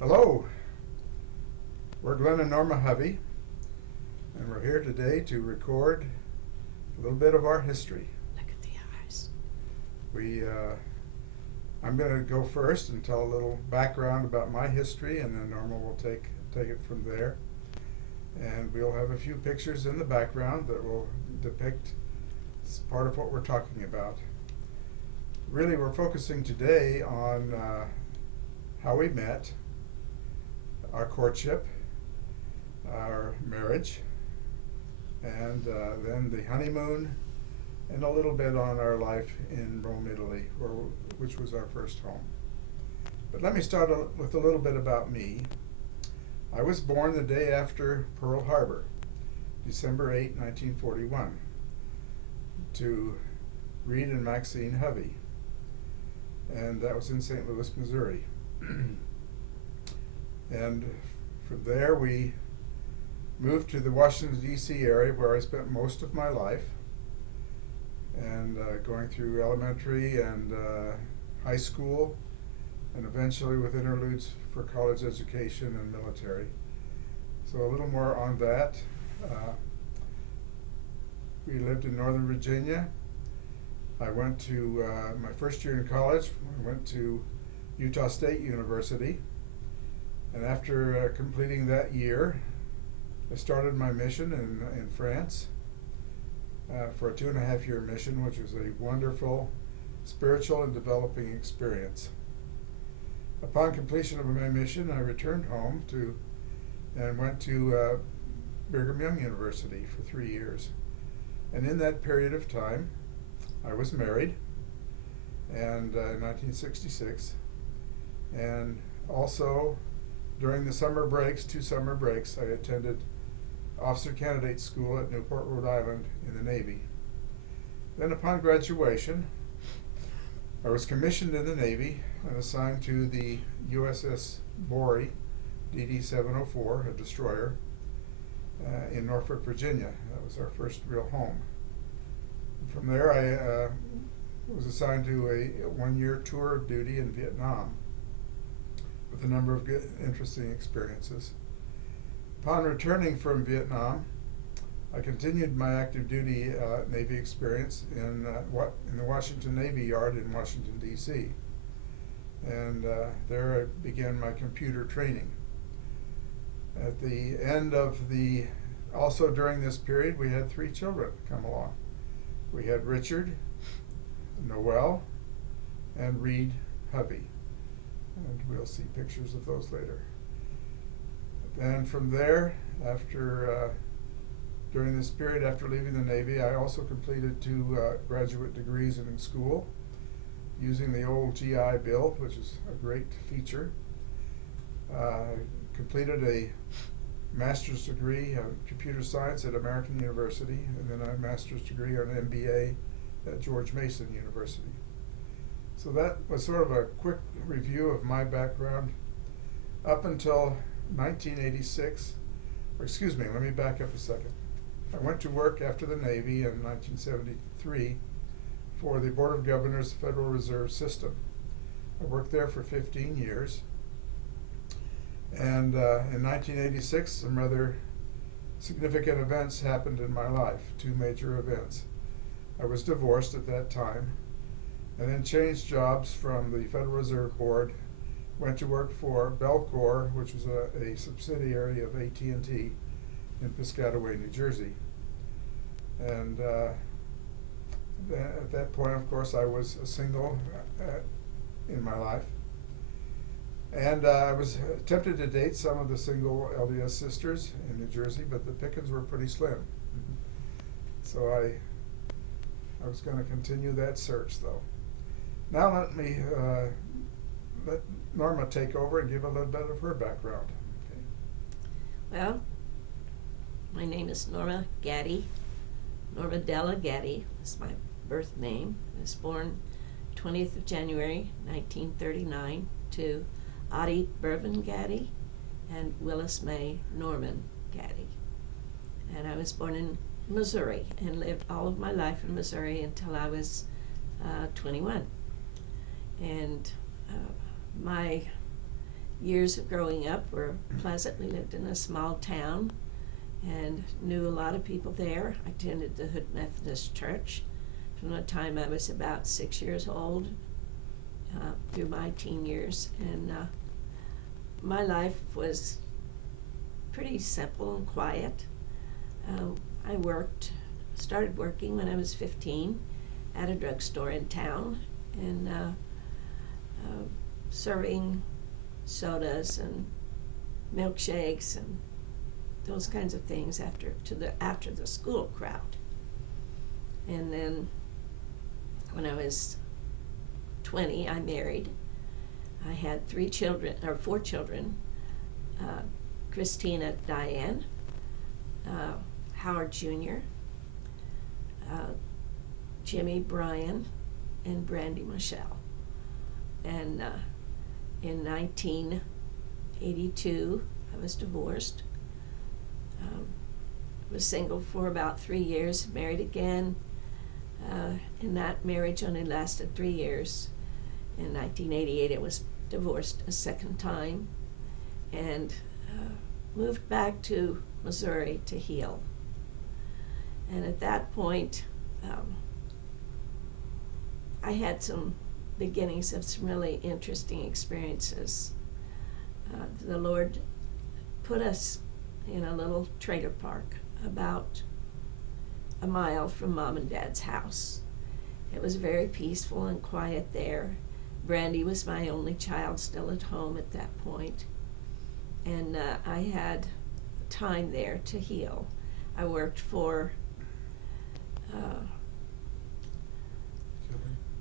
Hello, we're Glen and Norma Hovey, and we're here today to record a little bit of our history. Look at the eyes. I'm going to go first and tell a little background about my history, and then Norma will take it from there. And we'll have a few pictures in the background that will depict part of what we're talking about. Really, we're focusing today on how we met, our courtship, our marriage, and then the honeymoon, and a little bit on our life in Rome, Italy, which was our first home. But let me start with a little bit about me. I was born the day after Pearl Harbor, December 8, 1941, to Reed and Maxine Hovey, and that was in St. Louis, Missouri. And from there we moved to the Washington, D.C. area, where I spent most of my life, and going through elementary and high school, and eventually with interludes for college education and military. So a little more on that. We lived in Northern Virginia. I went to my first year in college. I went to Utah State University. And after completing that year, I started my mission in France for a 2.5-year mission, which was a wonderful spiritual and developing experience. Upon completion of my mission, I returned home and went to Brigham Young University for 3 years. And in that period of time, I was married, and in 1966, and also during the summer breaks, 2 summer breaks, I attended Officer Candidate School at Newport, Rhode Island in the Navy. Then upon graduation, I was commissioned in the Navy and assigned to the USS Bory, DD-704, a destroyer, in Norfolk, Virginia. That was our first real home. And from there, I was assigned to a 1-year tour of duty in Vietnam, with a number of good, interesting experiences. Upon returning from Vietnam, I continued my active duty Navy experience in the Washington Navy Yard in Washington, D.C. And there I began my computer training. At the end of also during this period, we had 3 children come along. We had Richard, Noel, and Reed Hovey. And we'll see pictures of those later. Then from there, during this period after leaving the Navy, I also completed 2 graduate degrees in school using the old GI Bill, which is a great feature. Completed a master's degree in computer science at American University, and then a master's degree on MBA at George Mason University. So that was sort of a quick review of my background up until 1986. Excuse me, let me back up a second. I went to work after the Navy in 1973 for the Board of Governors Federal Reserve System. I worked there for 15 years. And in 1986, some rather significant events happened in my life, 2 major events. I was divorced at that time, and then changed jobs from the Federal Reserve Board, went to work for Belcor, which was a subsidiary of AT&T in Piscataway, New Jersey. And at that point, of course, I was single in my life. And I was tempted to date some of the single LDS sisters in New Jersey, but the pickings were pretty slim. So I was going to continue that search, though. Now let me let Norma take over and give a little bit of her background. Okay. Well, my name is Norma Gaddy. Norma Della Gaddy is my birth name. I was born 20th of January, 1939, to Audie Bervin Gaddy and Willis May Norman Gaddy. And I was born in Missouri and lived all of my life in Missouri until I was 21. And my years of growing up were pleasant. We lived in a small town and knew a lot of people there. I attended the Hood Methodist Church from the time I was about 6 years old through my teen years. And my life was pretty simple and quiet. I started working when I was 15 at a drugstore in town, and serving sodas and milkshakes and those kinds of things after the school crowd. And then when I was 20, I married. I had 4 children, Christina, Diane, Howard Jr., Jimmy, Brian, and Brandy Michelle. And in 1982, I was divorced. Was single for about 3 years, married again, and that marriage only lasted 3 years. In 1988, I was divorced a second time, and moved back to Missouri to heal. And at that point, I had some beginnings of some really interesting experiences. The Lord put us in a little trailer park about a mile from Mom and Dad's house. It was very peaceful and quiet there. Brandy was my only child still at home at that point. And I had time there to heal. I worked for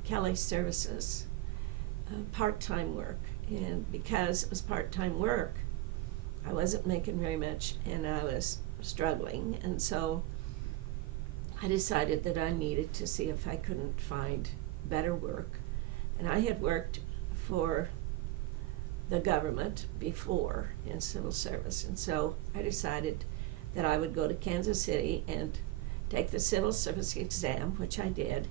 Kelly Services, part-time work. And because it was part-time work, I wasn't making very much, and I was struggling. And so I decided that I needed to see if I couldn't find better work. And I had worked for the government before in civil service, and so I decided that I would go to Kansas City and take the civil service exam, which I did,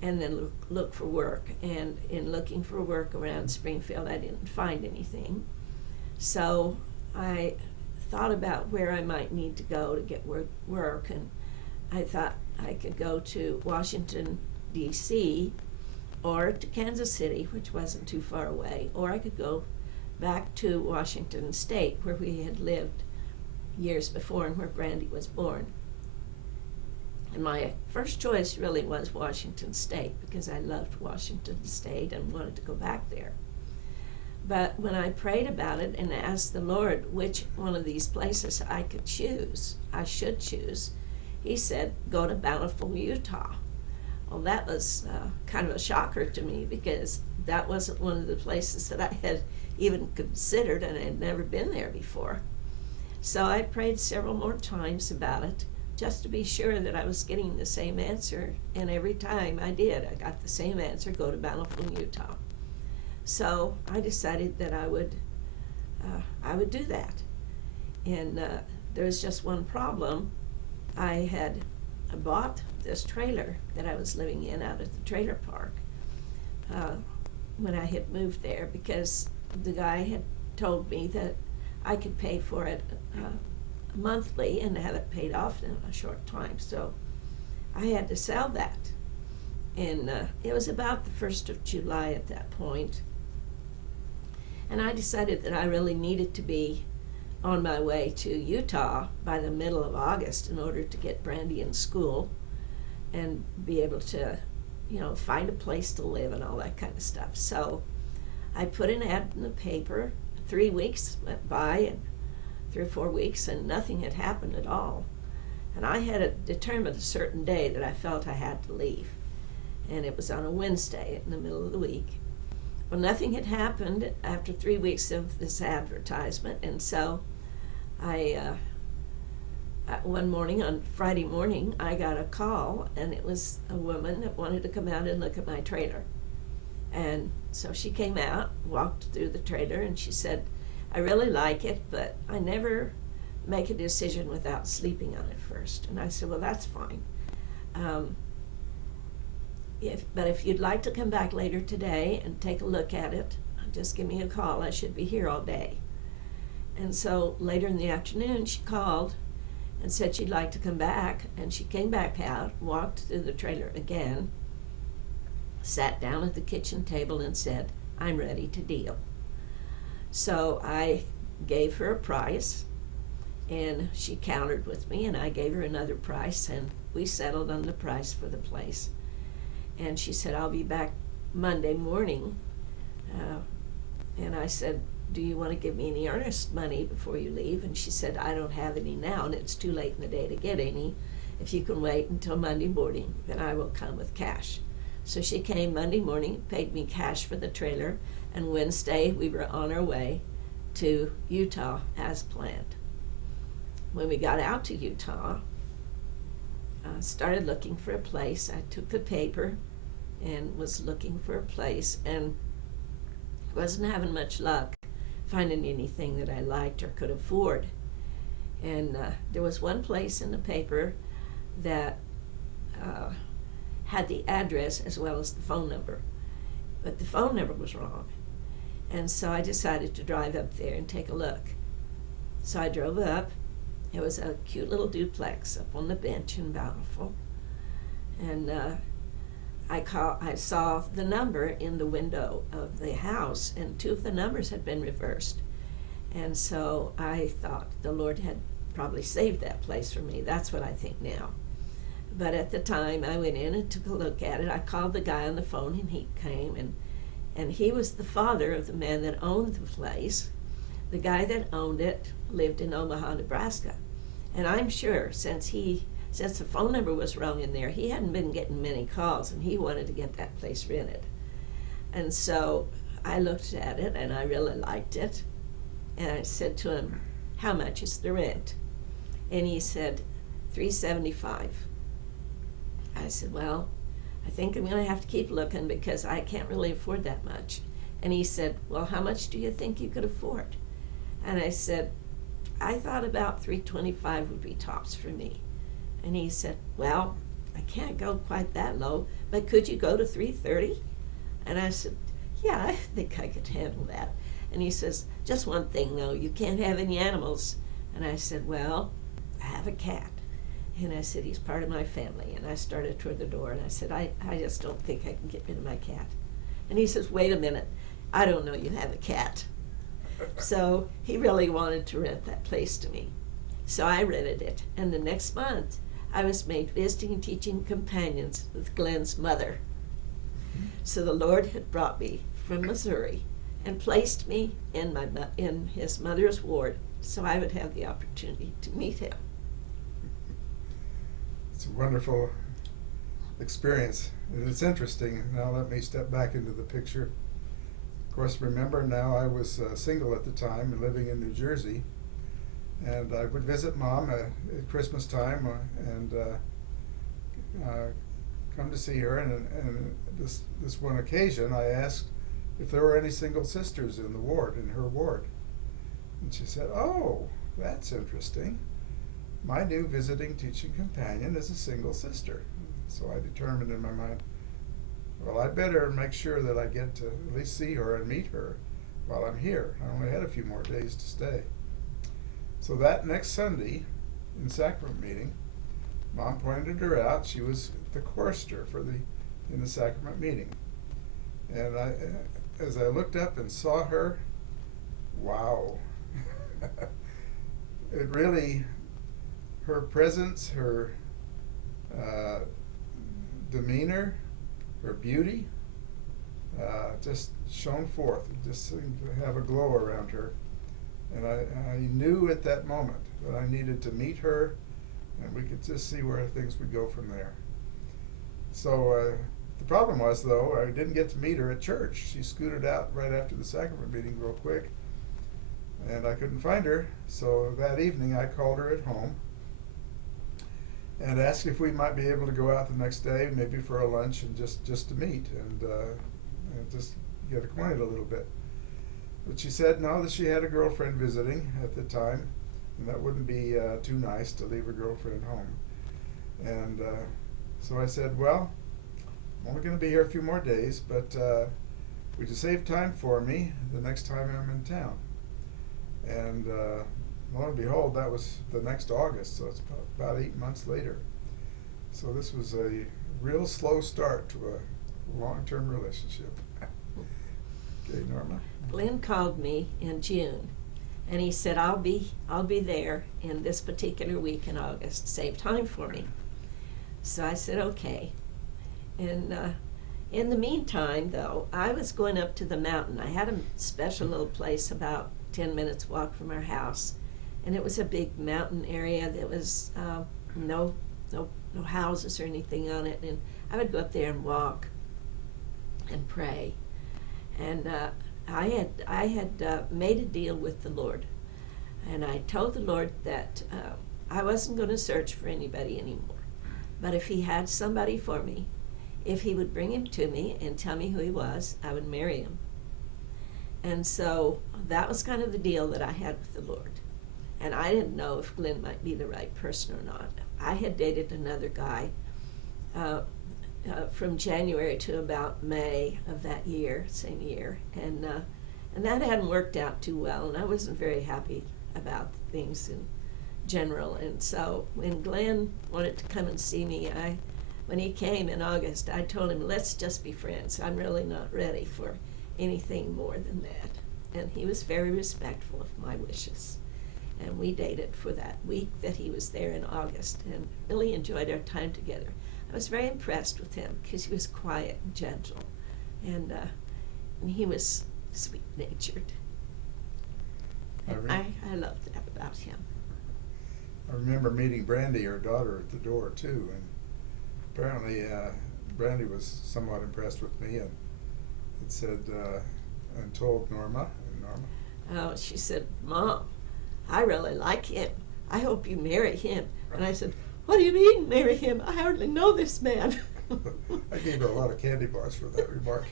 and then look for work. And in looking for work around Springfield, I didn't find anything. So I thought about where I might need to go to get work, and I thought I could go to Washington, D.C., or to Kansas City, which wasn't too far away, or I could go back to Washington State, where we had lived years before and where Brandy was born. And my first choice really was Washington State, because I loved Washington State and wanted to go back there. But when I prayed about it and asked the Lord which one of these places I should choose, He said, go to Bountiful, Utah. Well, that was kind of a shocker to me, because that wasn't one of the places that I had even considered, and I had never been there before. So I prayed several more times about it, just to be sure that I was getting the same answer, and every time I did, I got the same answer, go to Bountiful, Utah. So I decided that I would do that. And there was just one problem. I had bought this trailer that I was living in out at the trailer park when I had moved there, because the guy had told me that I could pay for it monthly and have it paid off in a short time. So I had to sell that. And it was about the 1st of July at that point. And I decided that I really needed to be on my way to Utah by the middle of August in order to get Brandy in school and be able to, find a place to live and all that kind of stuff. So I put an ad in the paper. 3 weeks went by, and 3 or 4 weeks, and nothing had happened at all. And I had determined a certain day that I felt I had to leave. And it was on a Wednesday in the middle of the week. Well, nothing had happened after 3 weeks of this advertisement, and so one morning, on Friday morning, I got a call, and it was a woman that wanted to come out and look at my trailer. And so she came out, walked through the trailer, and she said, I really like it, but I never make a decision without sleeping on it first. And I said, well, that's fine. But if you'd like to come back later today and take a look at it, just give me a call. I should be here all day. And so later in the afternoon, she called and said she'd like to come back. And she came back out, walked through the trailer again, sat down at the kitchen table and said, "I'm ready to deal." So I gave her a price, and she countered with me, and I gave her another price, and we settled on the price for the place. And she said, "I'll be back Monday morning." And I said, "Do you want to give me any earnest money before you leave?" And she said, "I don't have any now, and it's too late in the day to get any. If you can wait until Monday morning, then I will come with cash." So she came Monday morning, paid me cash for the trailer, and Wednesday we were on our way to Utah as planned. When we got out to Utah, I started looking for a place. I took the paper and was looking for a place, and wasn't having much luck finding anything that I liked or could afford. And there was one place in the paper that had the address as well as the phone number, but the phone number was wrong. And so I decided to drive up there and take a look. So I drove up. It was a cute little duplex up on the bench in Bountiful. And I saw the number in the window of the house, and two of the numbers had been reversed. And so I thought the Lord had probably saved that place for me. That's what I think now. But at the time, I went in and took a look at it. I called the guy on the phone, and he came, and he was the father of the man that owned the place. The guy that owned it lived in Omaha, Nebraska. And I'm sure since the phone number was wrong in there, he hadn't been getting many calls, and he wanted to get that place rented. And so I looked at it, and I really liked it. And I said to him, "How much is the rent?" And he said, $375. I said, "Well, I think I'm going to have to keep looking because I can't really afford that much." And he said, "Well, how much do you think you could afford?" And I said, "I thought about $325 would be tops for me." And he said, "Well, I can't go quite that low, but could you go to $330? And I said, "Yeah, I think I could handle that." And he says, "Just one thing though, you can't have any animals." And I said, "Well, I have a cat." And I said, "He's part of my family." And I started toward the door, and I said, I just don't think I can get rid of my cat." And he says, "Wait a minute, I don't know you have a cat." So he really wanted to rent that place to me. So I rented it, and the next month I was made visiting and teaching companions with Glen's mother. So the Lord had brought me from Missouri and placed me in his mother's ward so I would have the opportunity to meet him. It's a wonderful experience, and it's interesting. Now let me step back into the picture. Of course, remember now I was single at the time and living in New Jersey, and I would visit Mom at Christmas time and come to see her. And this one occasion, I asked if there were any single sisters in the ward, in her ward, and she said, "Oh, that's interesting. My new visiting teaching companion is a single sister." So I determined in my mind, well, I'd better make sure that I get to at least see her and meet her while I'm here. I only had a few more days to stay. So that next Sunday in sacrament meeting, Mom pointed her out. She was the chorister in the sacrament meeting. And as I looked up and saw her, wow. It really, her presence, her demeanor, her beauty just shone forth. It just seemed to have a glow around her. And I knew at that moment that I needed to meet her, and we could just see where things would go from there. So the problem was, though, I didn't get to meet her at church. She scooted out right after the sacrament meeting real quick, and I couldn't find her. So that evening I called her at home and asked if we might be able to go out the next day, maybe for a lunch, and just to meet and just get acquainted a little bit. But she said no, that she had a girlfriend visiting at the time, and that wouldn't be too nice to leave a girlfriend home. And so I said, well, I'm only going to be here a few more days, but would you save time for me the next time I'm in town? And lo and behold, that was the next August, so it's about 8 months later. So this was a real slow start to a long-term relationship. Okay, Norma? Glenn called me in June, and he said, I'll be there in this particular week in August. Save time for me. So I said, okay. And in the meantime, though, I was going up to the mountain. I had a special little place about 10 minutes walk from our house, and it was a big mountain area that was no houses or anything on it, and I would go up there and walk and pray. And I had made a deal with the Lord, and I told the Lord that I wasn't going to search for anybody anymore, but if He had somebody for me, if He would bring him to me and tell me who he was, I would marry him. And so that was kind of the deal that I had with the Lord. And I didn't know if Glenn might be the right person or not. I had dated another guy from January to about May of that year, same year, and that hadn't worked out too well, and I wasn't very happy about things in general. And so when Glenn wanted to come and see me, when he came in August, I told him, let's just be friends. I'm really not ready for anything more than that. And he was very respectful of my wishes. And we dated for that week that he was there in August and really enjoyed our time together. I was very impressed with him because he was quiet and gentle, and he was sweet-natured. And I loved that about him. I remember meeting Brandy, her daughter, at the door too, and apparently Brandy was somewhat impressed with me and had said and told Norma. Oh, she said, Mom, I really like him. I hope you marry him. And I said, what do you mean, marry him? I hardly know this man. I gave her a lot of candy bars for that remark.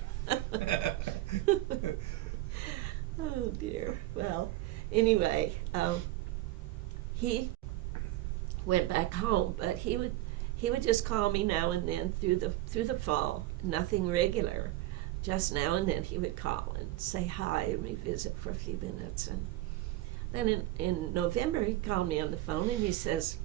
Oh, dear. Well, anyway, he went back home, but he would just call me now and then through the fall, nothing regular. Just now and then he would call and say hi and we visit for a few minutes. And then in November he called me on the phone and he says,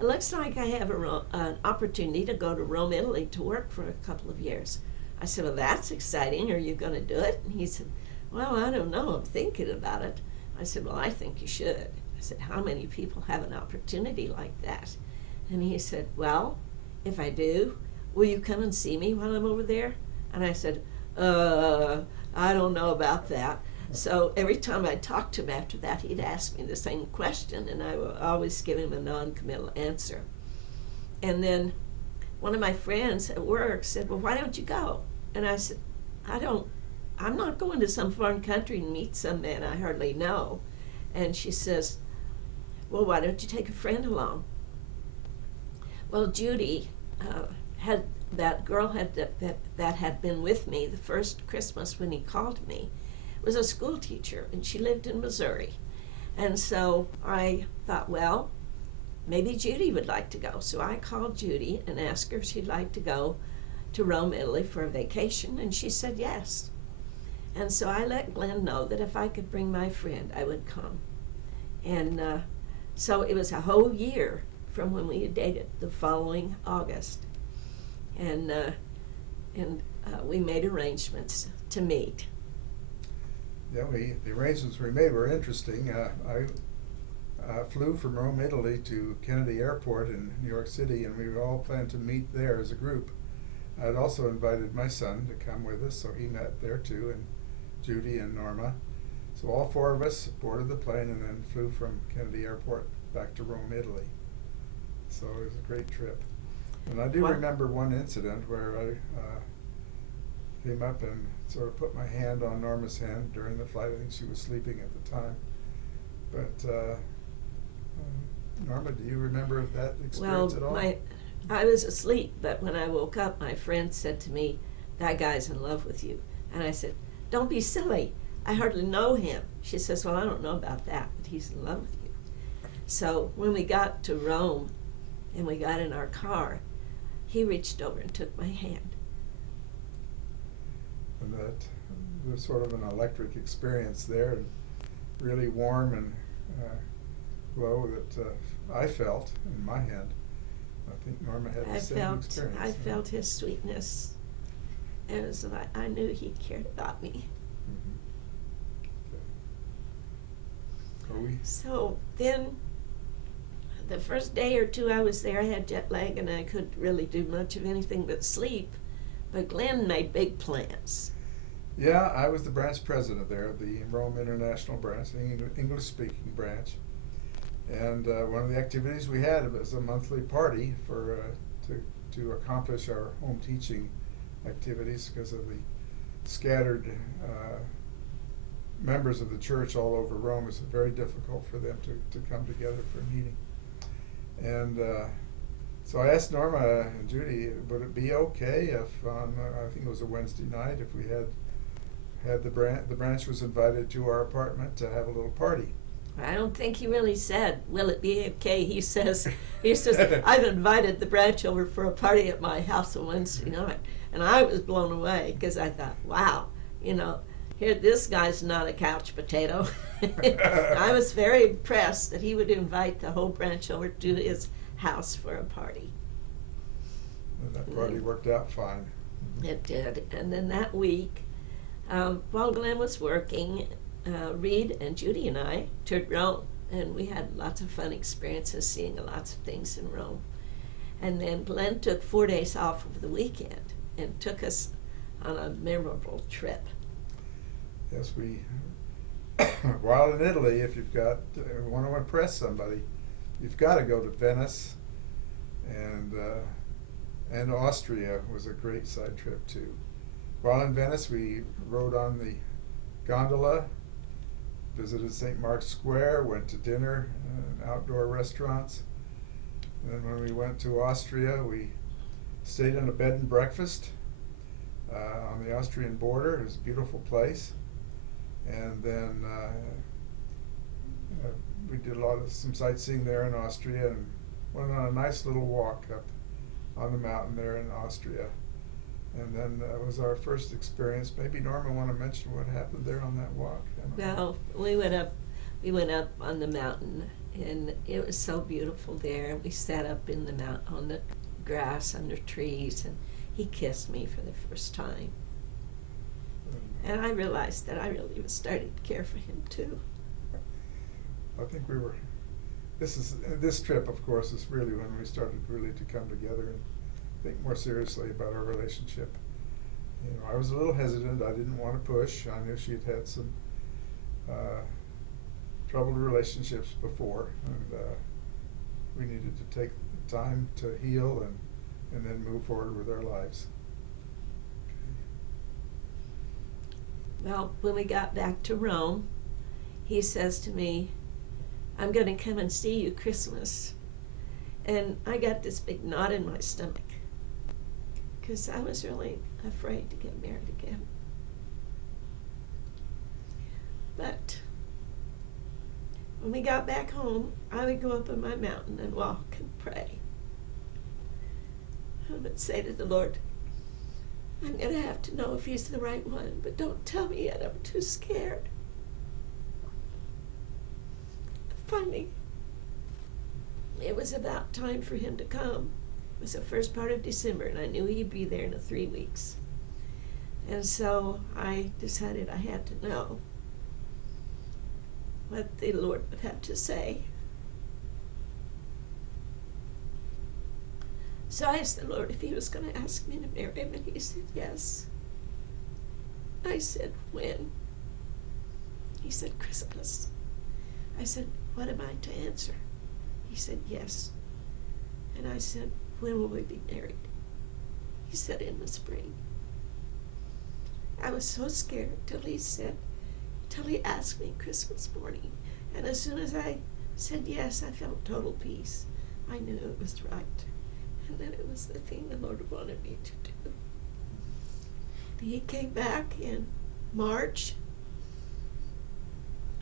it looks like I have an opportunity to go to Rome, Italy to work for a couple of years. I said, well, that's exciting. Are you going to do it? And he said, well, I don't know. I'm thinking about it. I said, well, I think you should. I said, how many people have an opportunity like that? And he said, well, if I do, will you come and see me while I'm over there? And I said, I don't know about that. So every time I talked to him after that, he'd ask me the same question, and I would always give him a non-committal answer. And then one of my friends at work said, well, why don't you go? And I said, I'm not going to some foreign country and meet some man I hardly know. And she says, well, why don't you take a friend along? Well, Judy that girl that had been with me the first Christmas when he called me, was a school teacher, and she lived in Missouri. And so I thought, well, maybe Judy would like to go. So I called Judy and asked her if she'd like to go to Rome, Italy for a vacation, and she said yes. And so I let Glenn know that if I could bring my friend, I would come. And so it was a whole year from when we had dated, the following August. And we made arrangements to meet. Yeah, the arrangements we made were interesting. I flew from Rome, Italy to Kennedy Airport in New York City, and we all planned to meet there as a group. I had also invited my son to come with us, so he met there too, and Judy and Norma. So all four of us boarded the plane and then flew from Kennedy Airport back to Rome, Italy. So it was a great trip. And I do remember one incident where I came up and sort of put my hand on Norma's hand during the flight. I think she was sleeping at the time. But Norma, do you remember that experience at all? I was asleep, but when I woke up, my friend said to me, that guy's in love with you. And I said, don't be silly. I hardly know him. She says, well, I don't know about that, but he's in love with you. So when we got to Rome and we got in our car, he reached over and took my hand. And there's sort of an electric experience there, and really warm and glow that I felt in my hand. I think Norma had the same experience. I felt his sweetness. It was like I knew he cared about me. Okay. So then, the first day or two I was there, I had jet lag and I couldn't really do much of anything but sleep. But Glenn made big plans. Yeah, I was the branch president there of the Rome International branch, the English-speaking branch. And one of the activities we had was a monthly party for to accomplish our home teaching activities because of the scattered members of the church all over Rome. It's very difficult for them to come together for a meeting. And so I asked Norma and Judy, would it be okay if on I think it was a Wednesday night, if we had the branch was invited to our apartment to have a little party. I don't think he really said, will it be okay? He says, I've invited the branch over for a party at my house on Wednesday night. And I was blown away because I thought, wow, here this guy's not a couch potato. I was very impressed that he would invite the whole branch over to his house for a party. And that party worked out fine. It did. And then that week, while Glenn was working, Reed and Judy and I toured Rome, and we had lots of fun experiences seeing lots of things in Rome. And then Glenn took 4 days off over the weekend and took us on a memorable trip. Yes, while in Italy, if you've got want to impress somebody, you've got to go to Venice, and Austria was a great side trip too. While in Venice, we rode on the gondola, visited St. Mark's Square, went to dinner in outdoor restaurants. And then when we went to Austria, we stayed in a bed and breakfast on the Austrian border. It was a beautiful place. And then we did some sightseeing there in Austria and went on a nice little walk up on the mountain there in Austria. And then that was our first experience. Maybe Norma want to mention what happened there on that walk. Well, we went up on the mountain, and it was so beautiful there. We sat up in the on the grass under trees, and he kissed me for the first time. And I realized that I really was starting to care for him too. I think this trip, of course, is really when we started really to come together and think more seriously about our relationship. I was a little hesitant. I didn't want to push. I knew she'd had some troubled relationships before, and we needed to take time to heal and then move forward with our lives. Well, when we got back to Rome, he says to me, I'm going to come and see you Christmas. And I got this big knot in my stomach because I was really afraid to get married again. But when we got back home, I would go up on my mountain and walk and pray. I would say to the Lord, I'm going to have to know if he's the right one, but don't tell me yet. I'm too scared. Finally, it was about time for him to come. It was the first part of December, and I knew he'd be there in 3 weeks. And so I decided I had to know what the Lord would have to say. So I asked the Lord if he was going to ask me to marry him, and he said yes. I said, when? He said, Christmas. I said, what am I to answer? He said, yes. And I said, when will we be married? He said, in the spring. I was so scared till he asked me Christmas morning. And as soon as I said yes, I felt total peace. I knew it was right. And then it was the thing the Lord wanted me to do. He came back in March.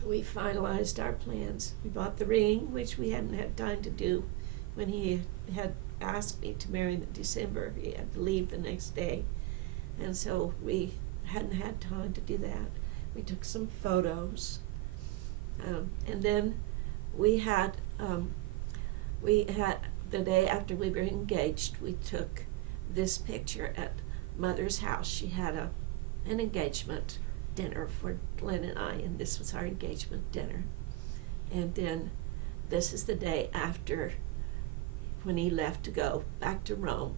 We finalized our plans. We bought the ring, which we hadn't had time to do when he had asked me to marry him in December. He had to leave the next day. And so we hadn't had time to do that. We took some photos, and then we had the day after we were engaged. We took this picture at Mother's house. She had an engagement dinner for Glen and I, and this was our engagement dinner. And then this is the day after, when he left to go back to Rome.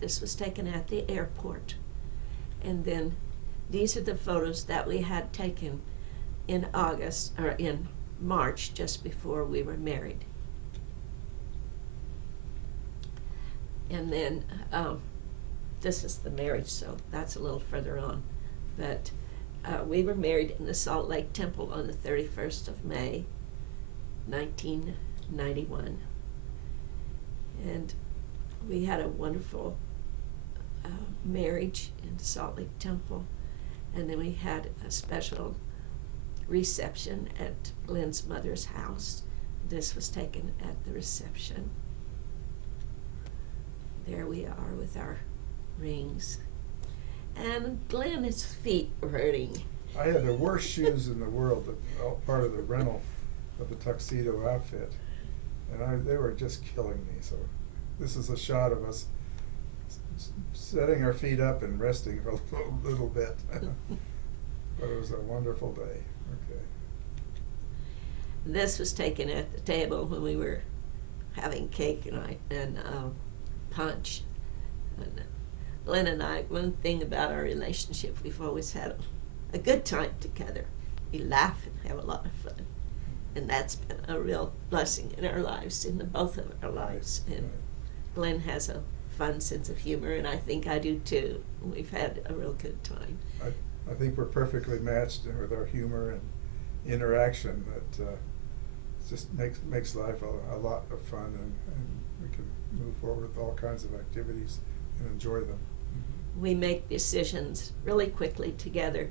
This was taken at the airport. And then these are the photos that we had taken in August, or in March, just before we were married. And then this is the marriage, so that's a little further on. But we were married in the Salt Lake Temple on the 31st of May, 1991. And we had a wonderful marriage in the Salt Lake Temple. And then we had a special reception at Glen's mother's house. This was taken at the reception. There we are with our rings. And Glen's feet were hurting. I had the worst shoes in the world, all part of the rental of the tuxedo outfit. And they were just killing me. So this is a shot of us setting our feet up and resting for a little bit. But it was a wonderful day. Okay. This was taken at the table when we were having cake and punch. And Glen and I, one thing about our relationship, we've always had a good time together. We laugh and have a lot of fun. And that's been a real blessing in our lives, in both of our lives. Right. And Glen has a fun sense of humor, and I think I do too. We've had a real good time. I think we're perfectly matched with our humor and interaction. That just makes life a lot of fun, and we can move forward with all kinds of activities and enjoy them. We make decisions really quickly together.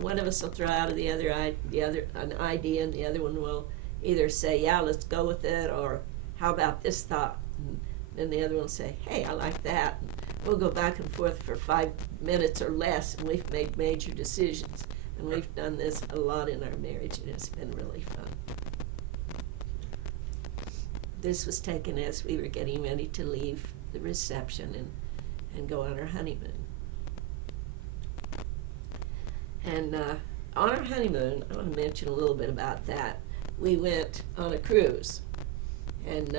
One of us will throw out the other an idea, and the other one will either say, "Yeah, let's go with it," or "How about this thought?" And then the other one will say, "Hey, I like that." And we'll go back and forth for 5 minutes or less, and we've made major decisions. And we've done this a lot in our marriage, and it's been really fun. This was taken as we were getting ready to leave the reception and go on our honeymoon. And on our honeymoon, I want to mention a little bit about that. We went on a cruise, and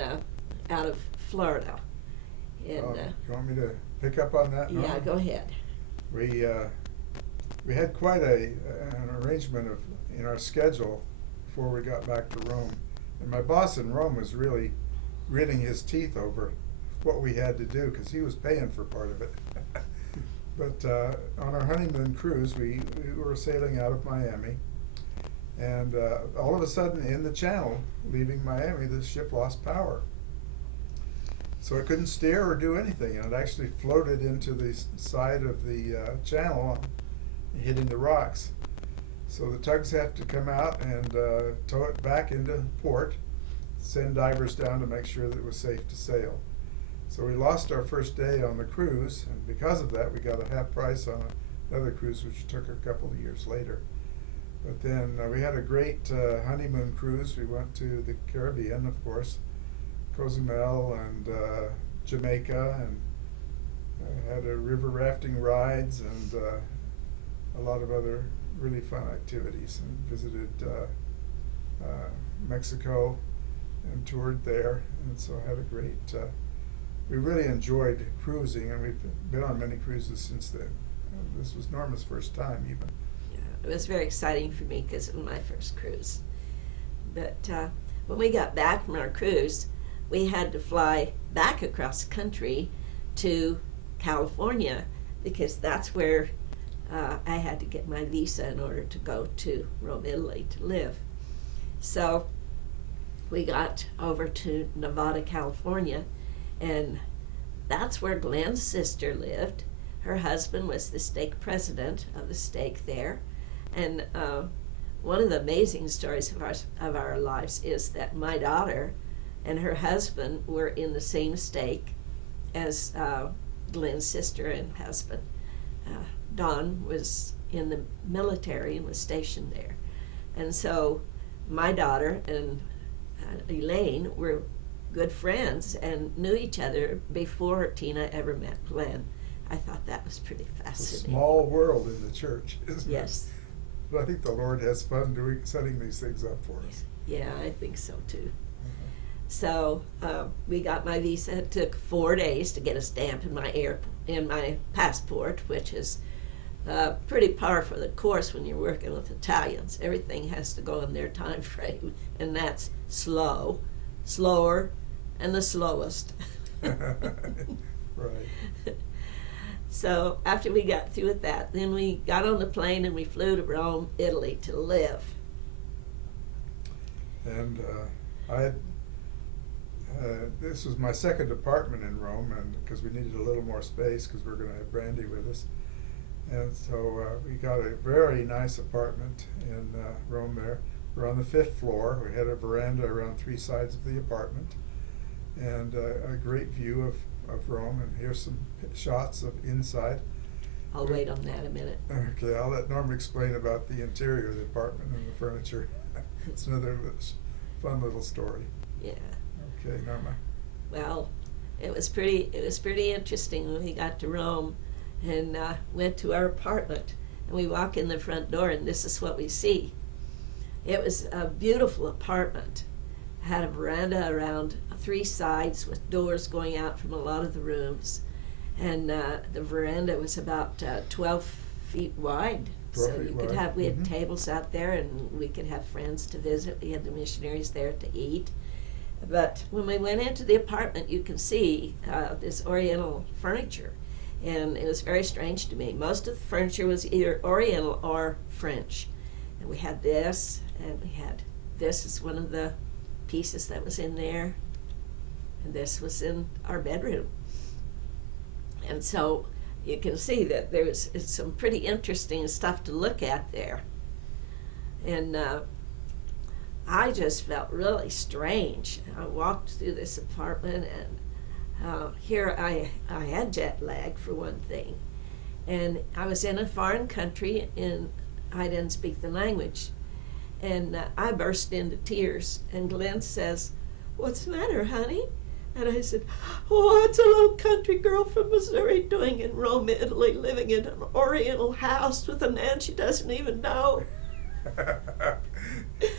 out of Florida. And you want me to pick up on that? yeah, Norma? go ahead. We had quite an arrangement in our schedule before we got back to Rome, and my boss in Rome was really gritting his teeth over what we had to do because he was paying for part of it. But on our honeymoon cruise, we were sailing out of Miami, and all of a sudden in the channel, leaving Miami, the ship lost power. So it couldn't steer or do anything, and it actually floated into the side of the channel, hitting the rocks. So the tugs have to come out and tow it back into port, send divers down to make sure that it was safe to sail. So we lost our first day on the cruise, and because of that, we got a half price on another cruise, which took a couple of years later. But then we had a great honeymoon cruise. We went to the Caribbean, of course, Cozumel and Jamaica, and had a river rafting rides and a lot of other really fun activities, and visited Mexico and toured there, and so had a great we really enjoyed cruising, and we've been on many cruises since then. This was Norma's first time even. Yeah, it was very exciting for me because it was my first cruise. But when we got back from our cruise, we had to fly back across country to California because that's where I had to get my visa in order to go to Rome, Italy to live. So we got over to Nevada, California, and that's where Glen's sister lived. Her husband was the stake president of the stake there. And one of the amazing stories of our lives is that my daughter and her husband were in the same stake as Glen's sister and husband. Don was in the military and was stationed there. And so my daughter and Elaine were good friends and knew each other before Tina ever met Glenn. I thought that was pretty It's a fascinating. small world in the church, isn't it? Yes. But I think the Lord has fun setting these things up for us. Yeah, I think so too. Uh-huh. So we got my visa. It took 4 days to get a stamp in my passport, which is pretty par for the course when you're working with Italians. Everything has to go in their time frame, and that's slow, slower, and the slowest. Right. So after we got through with that, then we got on the plane and we flew to Rome, Italy to live. And I had, this was my second apartment in Rome, and because we needed a little more space because we're going to have Brandy with us. And so we got a very nice apartment in Rome there. We're on the 5th floor. We had a veranda around 3 sides of the apartment, and a great view of Rome. And here's some shots of inside. I'll wait on that a minute. Okay, I'll let Norma explain about the interior of the apartment and the furniture. It's another fun little story. Yeah. Okay, Norma. Well, it was pretty interesting when we got to Rome and went to our apartment, and we walk in the front door, and this is what we see. It was a beautiful apartment. It had a veranda around 3 sides with doors going out from a lot of the rooms, and the veranda was about 12 feet wide. 12 So feet you could wide. have, we had Mhm. tables out there, and we could have friends to visit. We had the missionaries there to eat. But when we went into the apartment, you can see this Oriental furniture, and it was very strange to me. Most of the furniture was either Oriental or French, and we had this, and we had this is one of the pieces that was in there, and this was in our bedroom. And so you can see that there's some pretty interesting stuff to look at there. And I just felt really strange. I walked through this apartment, and here I had jet lag for one thing, and I was in a foreign country and I didn't speak the language, and I burst into tears. And Glenn says, "What's the matter, honey?" And I said, "Oh, what's a little country girl from Missouri doing in Rome, Italy, living in an Oriental house with a man she doesn't even know?"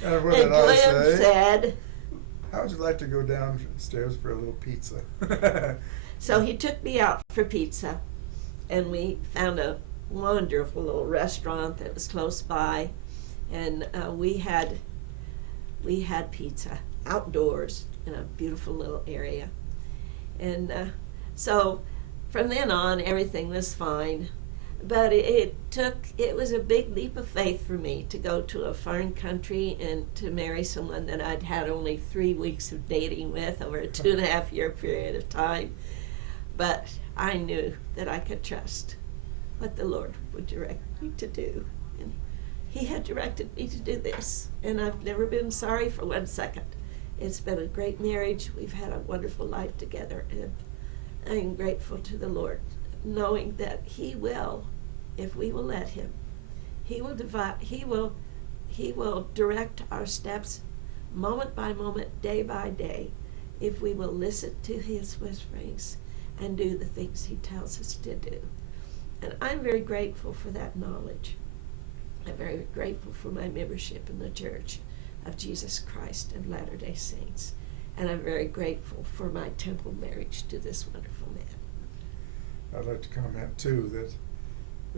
And what And did I Glenn say? said, How would you like to go downstairs for a little pizza? so he took me out for pizza, and we found a wonderful little restaurant that was close by, and we had pizza outdoors in a beautiful little area. And so from then on, everything was fine. But it was a big leap of faith for me to go to a foreign country and to marry someone that I'd had only 3 weeks of dating with over a 2.5-year period of time. But I knew that I could trust what the Lord would direct me to do. And He had directed me to do this, and I've never been sorry for 1 second. It's been a great marriage. We've had a wonderful life together, and I'm grateful to the Lord, knowing that He will, if we will let Him, He will direct our steps moment by moment, day by day, if we will listen to His whisperings and do the things He tells us to do. And I'm very grateful for that knowledge. I'm very grateful for my membership in the Church of Jesus Christ of Latter-day Saints. And I'm very grateful for my temple marriage to this wonderful man. I'd like to comment too that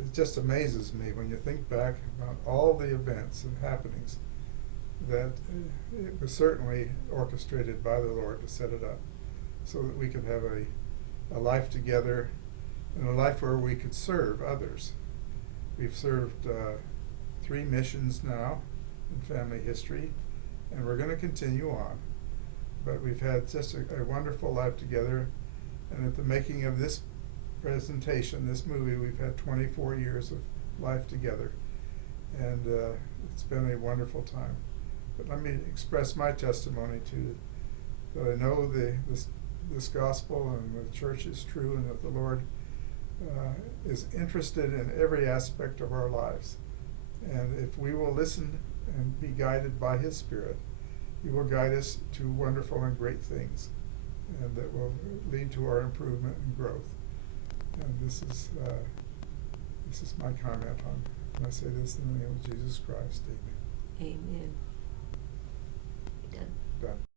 it just amazes me when you think back about all the events and happenings that it was certainly orchestrated by the Lord to set it up so that we could have a life together and a life where we could serve others. We've served 3 missions now in family history, and we're going to continue on. But we've had just a wonderful life together, and at the making of this presentation, this movie, we've had 24 years of life together, and it's been a wonderful time. But let me express my testimony too, that I know this gospel and the church is true, and that the Lord is interested in every aspect of our lives. And if we will listen and be guided by His Spirit, He will guide us to wonderful and great things, and that will lead to our improvement and growth. And this is my comment on, and I say this in the name of Jesus Christ. Amen. Amen. Done. Done.